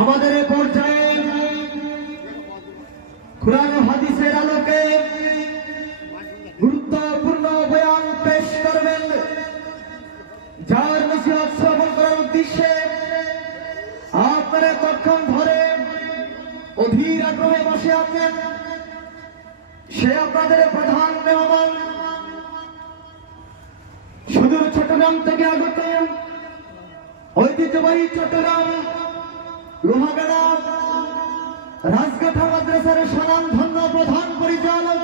আমাদের পর্যায়ে কুরআন ও হাদিসের আলোকে গুরুত্বপূর্ণ বয়ান পেশ করবেন, যার নসিহত শ্রবণ করার উদ্দেশ্যে আপনারা তখন ধরে অধীর আগ্রহে বসে আছেন। সে আপনাদের প্রধান মেহমান, সুদূর চট্টগ্রাম থেকে আগত ঐতিহ্যবাহী চট্টগ্রাম লোহাগাড়া রাজঘাটা মাদ্রাসার স্বনামধন্য প্রধান পরিচালক,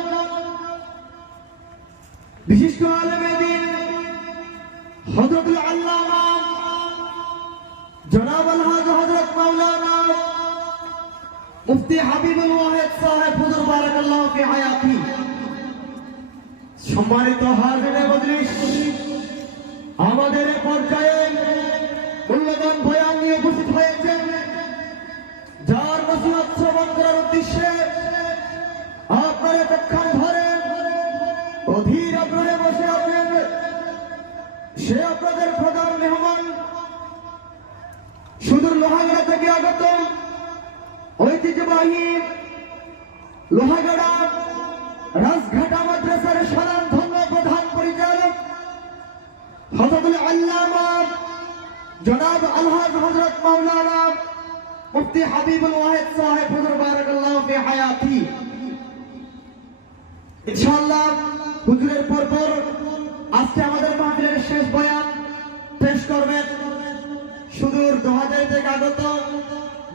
বিশিষ্ট আলেমে দ্বীন হযরতুল আল্লামা জনাব আলহাজ হযরত মাওলানা মুফতি হাবিবুল ওয়াহিদ সাহেব হুজুর বারাকাল্লাহু ফি হায়াতি। সম্মানিত হাজিরে মজলিস, আমাদের পর্যায়ে মূল্যবান বয়ান নিয়ে উপস্থিত হয়েছেন, যার নসিহত শ্রবণ করার উদ্দেশ্যে আপনারা এতক্ষণ ধরে অধীর আগ্রহে বসে আছেন। সে আপনাদের প্রধান মেহমান, সুদূর লোহাগাড়া থেকে আগত ঐতিহ্যবাহী লোহাগাড়া রাজঘাটা মাদ্রাসার স্বনামধন্য প্রধান পরিচালক হযরতুল আল্লামা জনাব আলহাজ হযরত মাওলানা মুফতি হাবিবুল ওয়াহিদ সাহেব হুজুর বারাকাল্লাহু ফি হায়াতি। ইনশাআল্লাহ হুজুরের পরপর আজকে আমাদের মাহফিলের শেষ বয়ান পেশ করবেন সুদূর 2000 থেকে আগত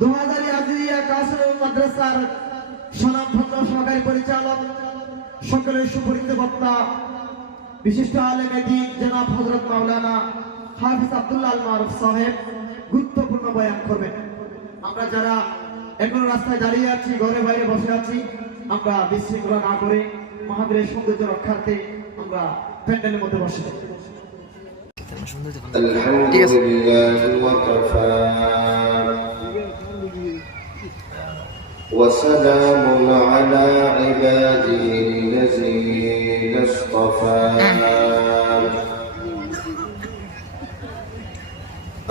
2000 আজিয়া কাসরুল মাদ্রাসার স্বনামধন্য সহকারী পরিচালক, সকলের সুপরিচিত বক্তা, বিশিষ্ট আলেমে দ্বীন জনাব হযরত মাওলানা হাফিজ আব্দুল্লাহ আল মারুফ সাহেব গুরুত্বপূর্ণ বয়ান করবেন। আমরা যারা এখনো রাস্তায় দাঁড়িয়ে আছি, ঘরে বাইরে বসে আছি, আমরা বিশৃঙ্খলা না করে মাহফিলের সৌন্দর্য রক্ষার্থে আমরা প্যান্ডেলের মধ্যে বসে وسلام على عباده الذين اصطفى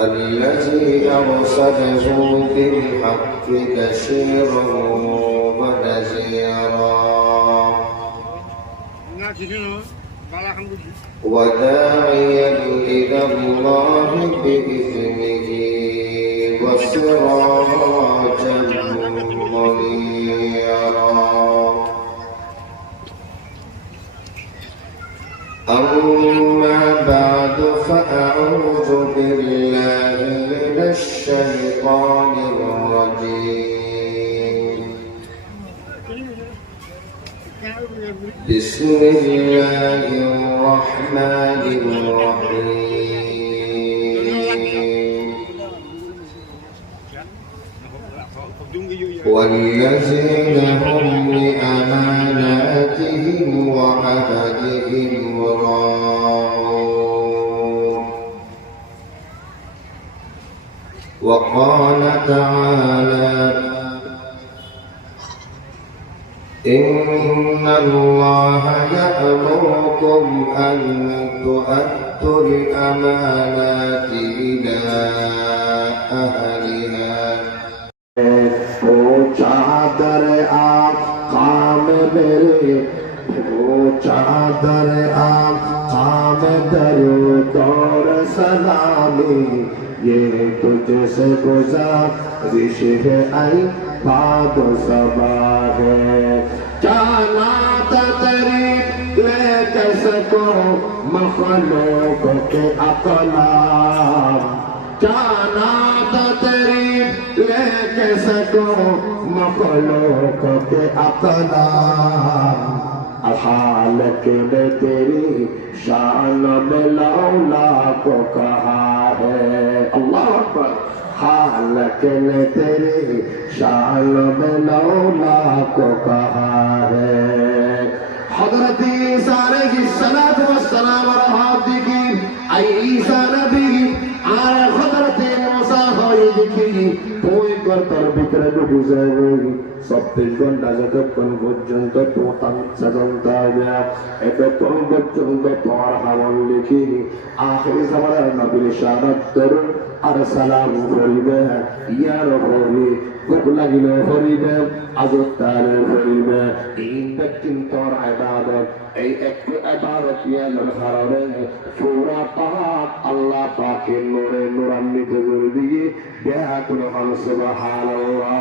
الذي أرسله بالحق بشيرا ونذيرا وداعيا إلى الله بإذنه وسراجا منيرا. أما بعد فأعوذ بالله من الشيطان الرجيم. بسم الله الرحمن الرحيم. والذين هم لأماناتهم وعهدهم راعون. وقال تعالى إن الله يأمركم أن تؤدوا الأمانات إلى أهلها. चादर आकाम मेरे, वो चादर आकाम दरूद और सलामी, ये तुझसे गुजारिश है आई बाद सबा है. जाना तेरी लेकर सको मखलूक के अकलाम, जाना तेरी लेके सको मखलूक के अकलाम. हाल के ने तेरी शान में लौला को कहा है. अल्लाह अकबर. हाल के ने तेरी शान में लौला को कहा है. हज़रत ईसा अलैहिस्सलातु वस्सलाम और हादी की आई ईसा नबी আর হযরত মুসা হয়ে দেখি তুই গর্তের ভিতরে ঢুকে যাবে 24 ঘন্টা যতক্ষণ পর্যন্ত তোমার তদন্ত হবে এতক্ষণ পর্যন্ত তোমার আমল লিখি আখিরি জামানার নবীর শাহাদাত দরুদ আর সালাম করিবে ইয়ার করি খুব লাগিল করিবে আজতার করিবে এই ব্যক্তির তোর ইবাদত এই একটু ইবাদত ইয়ার কারণে পুরা পাক আল্লাহ পাকের নূরে নূরান্বিত করে দিয়ে ব্যাকুল হল সুবহানাল্লাহ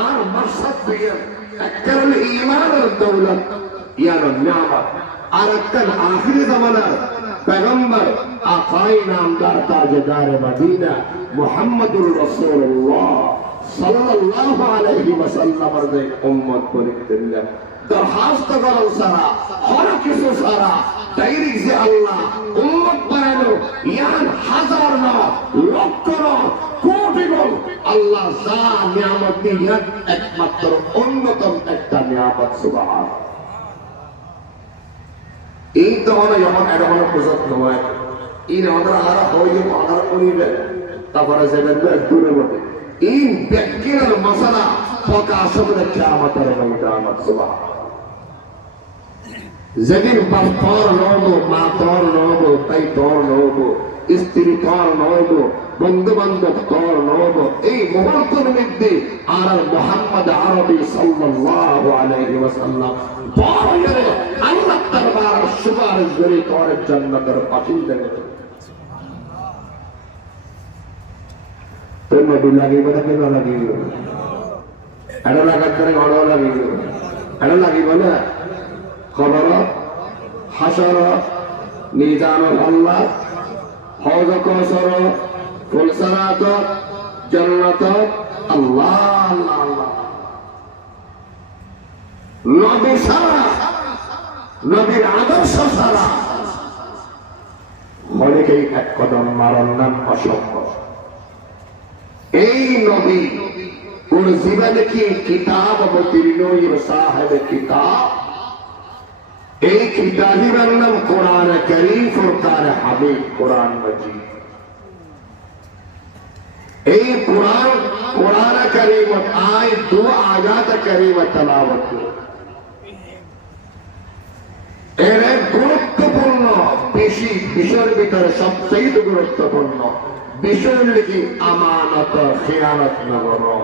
আর মাকসাদ দিয়ে একটা হল ঈমানের দৌলত ইয়ার নিয়ামত আর একটা আখিরি জামানার पैगंबर आकाई नामदार ताजदार मदीना मुहम्मदुर रसूलुल्लाह सल्लल्लाहु अलैहि वसल्लम दे उम्मत को लिखदिल्ला दरखास्त करो सारा हर किसी सारा डायरेक्ट से अल्लाह उम्मत बनानो यान हजार ना लाख ना कोटि ना अल्लाह जा नियामत दिया एकमात्र उन्नतम एक नियामत सुभान এই তো হলো যখন এটা হলো প্রযত্ন হয় এই আমাদের আরা হয়ে যাবো আধার করিবে তারপরে সেটা দূরে বটে এই ব্যক্তির মশলা প্রকাশ হবে কিয়ামতের ময়দানে সুবহানাল্লাহ যেদিন বাপ তোর নব মা তোর নব তাই তোর নব স্ত্রী তোর নব বন্ধু বান্ধব তোর নব এই মুহূর্তের মধ্যে আর মুহাম্মদ আরবি সাল্লাল্লাহু আলাইহি ওয়াসাল্লাম বড় আল্লাহ দরবার সুপারিশ করে তোর জান্নাতের বাসিন্দা করে তোর নবী লাগিব না কেন লাগিব এটা লাগার করে ঘর লাগিব এটা লাগিব না খবর হাসর মিজান আল্লাহ হওজ কসর ফুলসারাত জান্নাত আল্লাহ আল্লাহ নবী সারা নবীর আদর্শ সারা অনেকেই এক কদম মারার নাম অসম্ভব এই নবী কোন জীবনে কি কিতাব অবতীর্ণ সাহেব কিতাব এই কিতাবের নাম কোরআন কারীম ফুরকান হামিদ কোরআন মজিদ এই কোরআন কারীম আয় দো আয়াত কারীম তেলাওয়াত এর গুরুত্বপূর্ণ বেশি বিষয়ের ভিতরে সবচেয়ে গুরুত্বপূর্ণ বিষয় হল কি আমানত খেয়ানত না করো